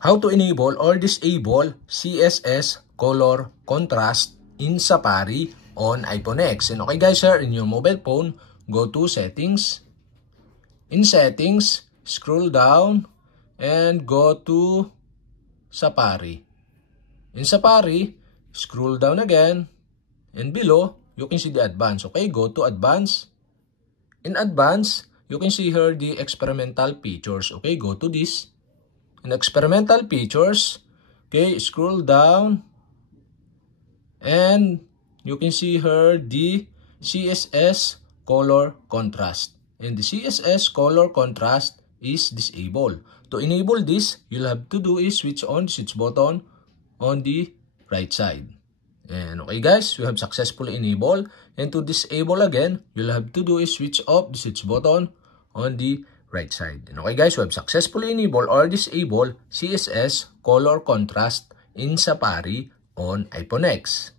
how to enable or disable CSS color contrast in Safari on iPhone X. And okay guys, here in your mobile phone, go to settings. In settings, scroll down and go to Safari. In Safari, scroll down again and below you can see the advanced. Okay, go to advanced. In advanced, you can see here the experimental features. Okay, go to this. In experimental features, okay, scroll down and you can see here the CSS color contrast. And the CSS color contrast is disabled. To enable this, you'll have to do is switch on the switch button on the right side. And okay guys, we have successfully enabled. And to disable again, you'll have to do is switch off the switch button on the right side. And okay guys, we have successfully enabled or disabled CSS color contrast in Safari on iPhone X.